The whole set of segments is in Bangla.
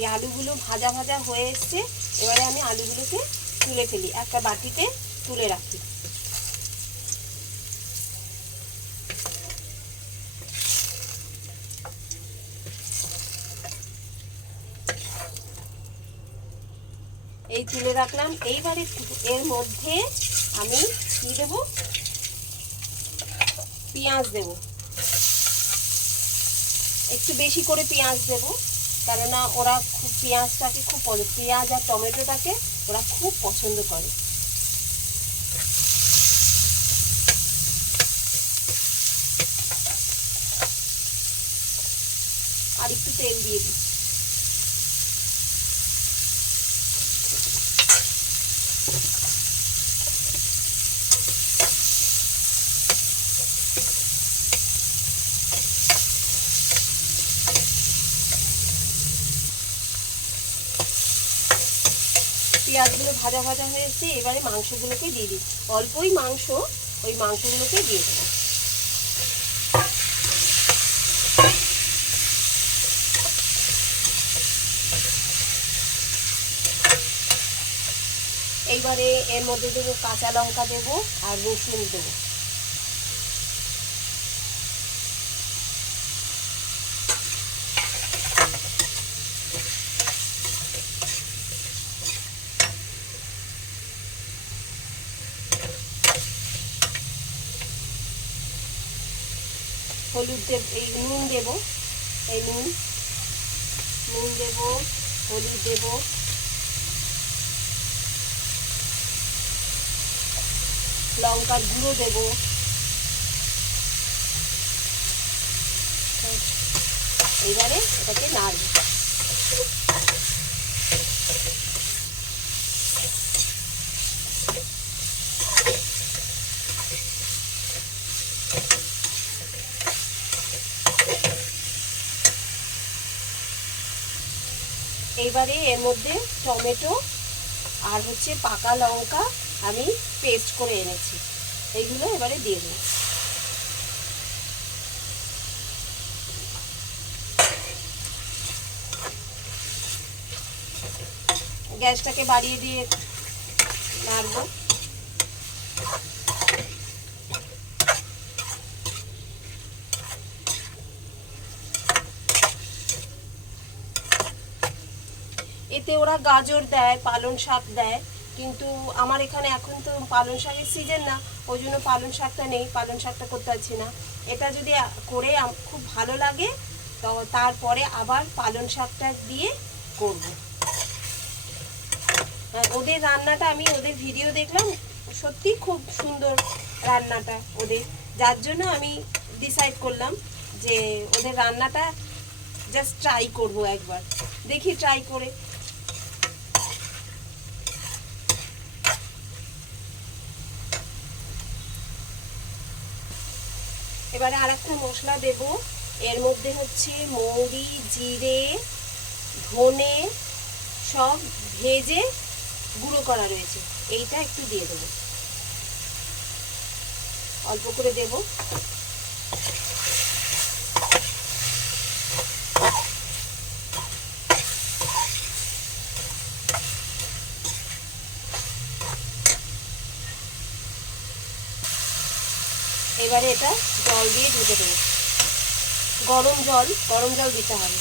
এই আলুগুলো ভাজা ভাজা হয়ে এসছে। এবারে আমি আলুগুলোকে তুলে ফেলি, একটা বাটিতে তুলে রাখি। এই তুলে রাখলাম। এইবারে এর মধ্যে আমি কি দেবো, পেঁয়াজ দেব, একটু বেশি করে পেঁয়াজ দেব, কেননা ওরা খুব পেঁয়াজটাকে খুব পেঁয়াজ আর টমেটোটাকে ওরা খুব পছন্দ করে। আর একটু তেল দিয়ে দিই। পেঁয়াজগুলো ভাজা ভাজা হয়েছে, এবারে মাংসগুলোকে দিয়ে দিই। অল্পই মাংস, ওই মাংসগুলোকে দিয়ে দেবো। এইবারে এর মধ্যে দেবো কাঁচা লঙ্কা দেবো আর রসুন দেবো। হলুদ দেব, এই নুন দেব, এই নুন দেব, হলুদ দেব, লঙ্কার গুঁড়ো দেব, এবারে এটাকে নাড়ব। এইবারে এর মধ্যে টমেটো আর হচ্ছে পাকা লঙ্কা আমি পেস্ট করে এনেছি, এইগুলো এবারে দিয়ে দেব। গ্যাসটাকে বাড়িয়ে দিয়ে নাড়ব। এতে ওরা গাজর দেয়, পালং শাক দেয়, কিন্তু আমার এখানে এখন তো পালং শাকের সিজন না, ওই জন্য পালং শাকটা নেই, পালং শাকটা করতে পারছি না। এটা যদি করে খুব ভালো লাগে তো তারপরে আবার পালং শাকটা দিয়ে করব। ওদের রান্নাটা আমি ওদের ভিডিও দেখলাম, সত্যি খুব সুন্দর রান্নাটা ওদের, যার জন্য আমি ডিসাইড করলাম যে ওদের রান্নাটা জাস্ট ট্রাই করব একবার, দেখি ট্রাই করে। এবারে আর একটা মশলা দেব, এর মধ্যে হচ্ছে মৌরি, জিরে, ধনে সব ভেজে গুঁড়ো করা রয়েছে, এইটা একটু দিয়ে দেবো, অল্প করে দেব। এবারে এটা জল দিয়ে ঢেকে দেবো, গরম জল দিতে হবে।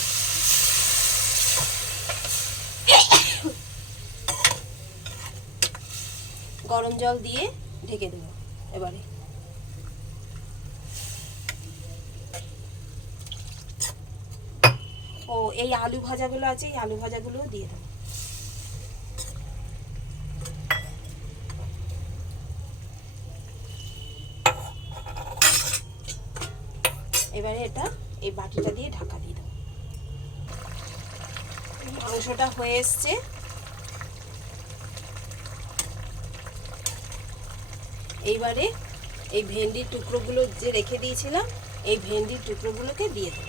গরম জল দিয়ে ঢেকে দেবো। এবারে এই আলু ভাজাগুলো আছে, এই আলু ভাজাগুলো দিয়ে দেবো। এবারে এটা এই বাটিটা দিয়ে ঢাকা দিয়ে দেবো। মাংসটা হয়ে এসছে, এইবারে এই ভেন্ডির টুকরোগুলো যে রেখে দিয়েছিলাম, এই ভেন্ডির টুকরোগুলোকে দিয়ে দেবো।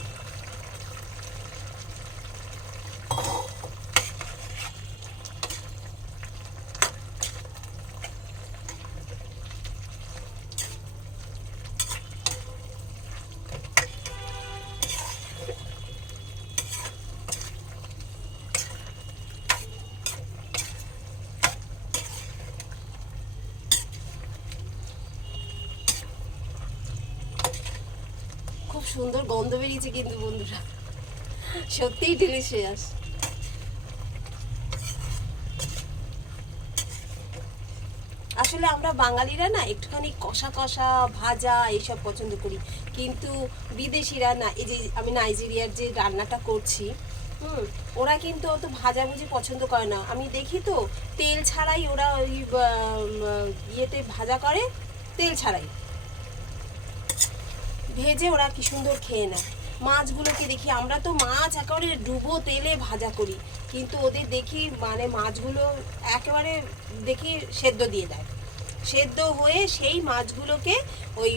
সুন্দর গন্ধ বেরিয়েছে কিন্তু বন্ধুরা, সত্যিই ডিলিশিয়াস। আসলে আমরা বাঙালিরা না একটুখানি কষা কষা ভাজা এইসব পছন্দ করি, কিন্তু বিদেশিরা না, এই যে আমি নাইজেরিয়ার যে রান্নাটা করছি, ওরা কিন্তু অত ভাজাভুজি পছন্দ করে না। আমি দেখি তো তেল ছাড়াই ওরা ওই ইয়েতে ভাজা করে, তেল ছাড়াই ভেজে ওরা কি সুন্দর খেয়ে নেয়। মাছগুলোকে দেখি, আমরা তো মাছ একেবারে ডুবো তেলে ভাজা করি, কিন্তু ওদের দেখি মানে মাছগুলো একেবারে দেখি সেদ্ধ দিয়ে দেয়, সেদ্ধ হয়ে সেই মাছগুলোকে ওই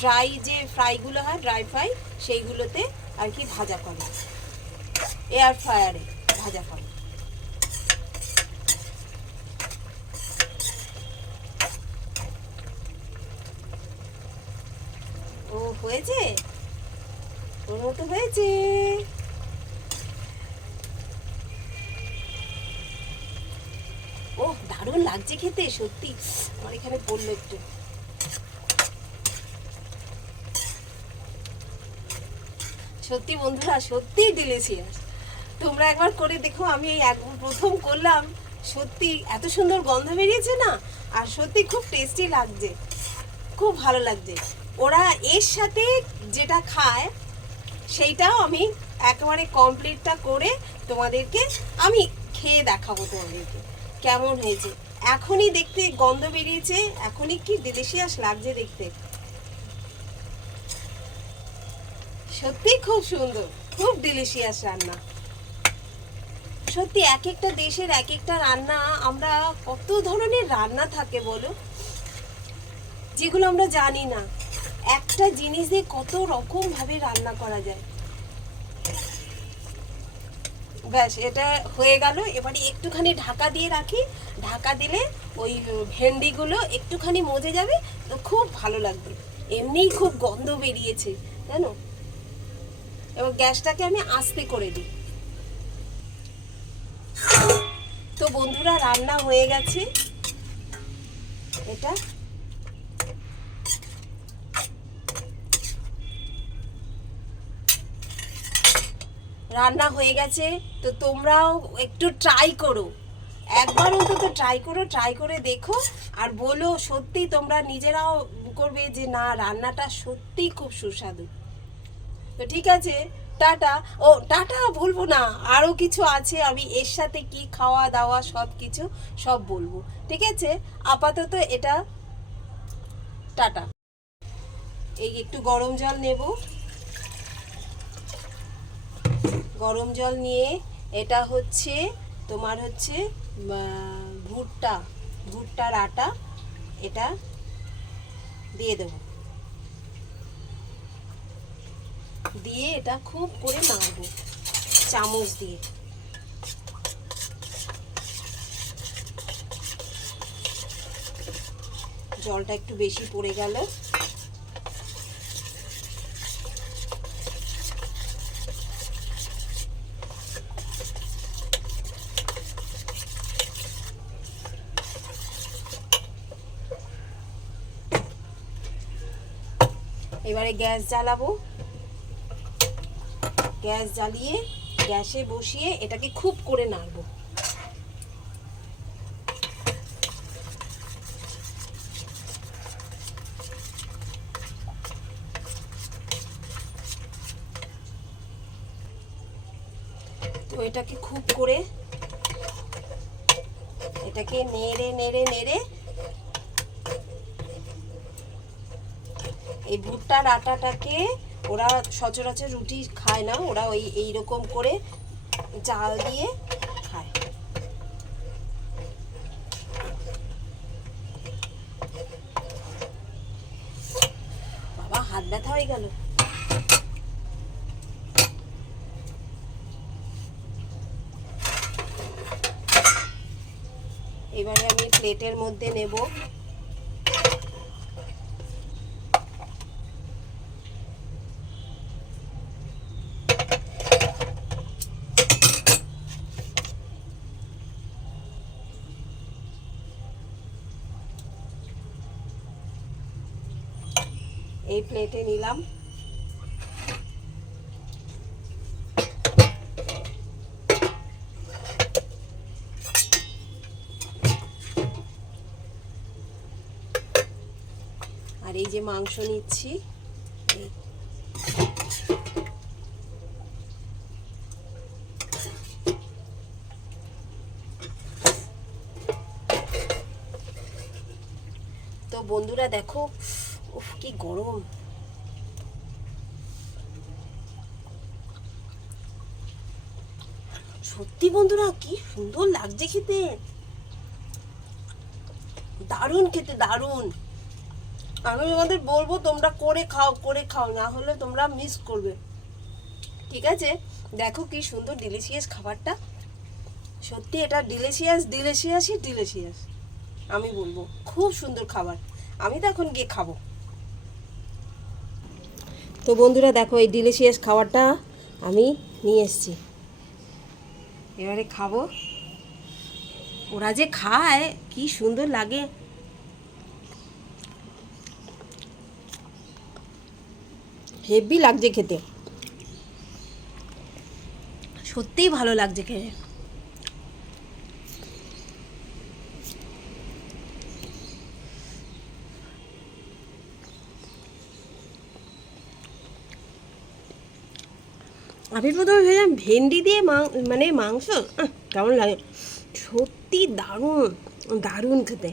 ড্রাই যে ফ্রাইগুলো হয়, ড্রাই ফ্রাই, সেইগুলোতে আর কি ভাজা করে, এয়ার ফ্রায়ারে ভাজা করে। ও হয়েছে, ওর মতো হয়েছে। ও দারুণ লাগছে খেতে সত্যি। আমার এখানে পড়লো একটু। সত্যি বন্ধুরা, সত্যি ডিলিশিয়াস। তোমরা একবার করে দেখো। আমি এই প্রথম করলাম, সত্যি এত সুন্দর গন্ধ বেরিয়েছে না, আর সত্যি খুব টেস্টি লাগছে, খুব ভালো লাগছে। ওরা এর সাথে যেটা খায় সেইটাও আমি একেবারে কমপ্লিটটা করে তোমাদেরকে আমি খেয়ে দেখাবো, তোমাদেরকে কেমন হয়েছে। এখনই দেখতে গন্ধ বেরিয়েছে, এখনই কি ডিলিশিয়াস লাগছে দেখতে, সত্যি খুব সুন্দর, খুব ডিলিশিয়াস রান্না। সত্যি এক একটা দেশের এক একটা রান্না, আমরা কত ধরনের রান্না থাকে বলো, যেগুলো আমরা জানি না। একটা জিনিস দিয়ে কত রকম ভাবে রান্না করা যায়। ব্যাস এটা হয়ে গেল। এবারে একটুখানি ঢাকা দিয়ে রাখি, ঢাকা দিলে ওই ভেন্ডিগুলো একটুখানি মজে যাবে, তো খুব ভালো লাগবে। এমনিই খুব গন্ধ বেরিয়েছে জানো। এবার গ্যাসটাকে আমি আস্তে করে দিই। তো বন্ধুরা, রান্না হয়ে গেছে। এটা রান্না হয়ে গেছে, তো তোমরাও একটু ট্রাই করো, একবার অন্তত ট্রাই করে দেখো, আর বলো সত্যি তোমরা নিজেরাও করবে যে না, রান্নাটা সত্যি খুব সুস্বাদু। তো ঠিক আছে, টাটা। ও টাটা বলবো না, আরও কিছু আছে, আমি এর সাথে কি খাওয়া দাওয়া সব কিছু সব বলবো। ঠিক আছে, আপাতত এটা টাটা। এই একটু গরম জল নেব, গরম জল নিয়ে এটা হচ্ছে তোমার হচ্ছে ভুট্টার আটা, এটা দিয়ে দেব, দিয়ে এটা খুব করে নাড়বো চামচ দিয়ে। জলটা একটু বেশি পড়ে গেল। এবারে গ্যাস জ্বালাবো, গ্যাস জ্বালিয়ে গ্যাসে বসিয়ে এটাকে খুব করে নাড়বো। তো এটাকে খুব করে এটাকে নেড়ে নেড়ে নেড়ে, এই ভুট্টার আটাটাকে ওরা সচরাচর রুটি খায় না, ওরা ওই এইরকম করে জাল দিয়ে খায়। বাবা, হাত ব্যথা হয়ে গেল। এবারে আমি প্লেটের মধ্যে নেব। এই প্লেটে নিলাম। আর এই যে মাংস নিচ্ছি, এই তো বন্ধুরা দেখো, উফ কি গরম। সত্যি বন্ধুরা কি সুন্দর লাগছে খেতে, দারুণ খেতে, দারুণ। আমি তোমাদের বলবো তোমরা করে খাও, করে খাও, না হলে তোমরা মিস করবে। ঠিক আছে, দেখো কি সুন্দর ডিলিশিয়াস খাবারটা, সত্যি এটা ডিলিশিয়াস, ডিলিশিয়াসই ডিলিশিয়াস। আমি বলবো খুব সুন্দর খাবার। আমি তো এখন গিয়ে খাবো। তো বন্ধুরা দেখো, এই ডিলিশিয়াস খাবারটা আমি নিয়ে এসেছি, এবারে খাবো। ওরা যে খায় কি সুন্দর লাগে, হেভি লাগছে খেতে, সত্যিই ভালো লাগছে খেতে। আমি প্রথমে ভেবেছিলাম ভেন্ডি দিয়ে মানে মাংস কেমন লাগে, সত্যি দারুণ, দারুণ খেতে।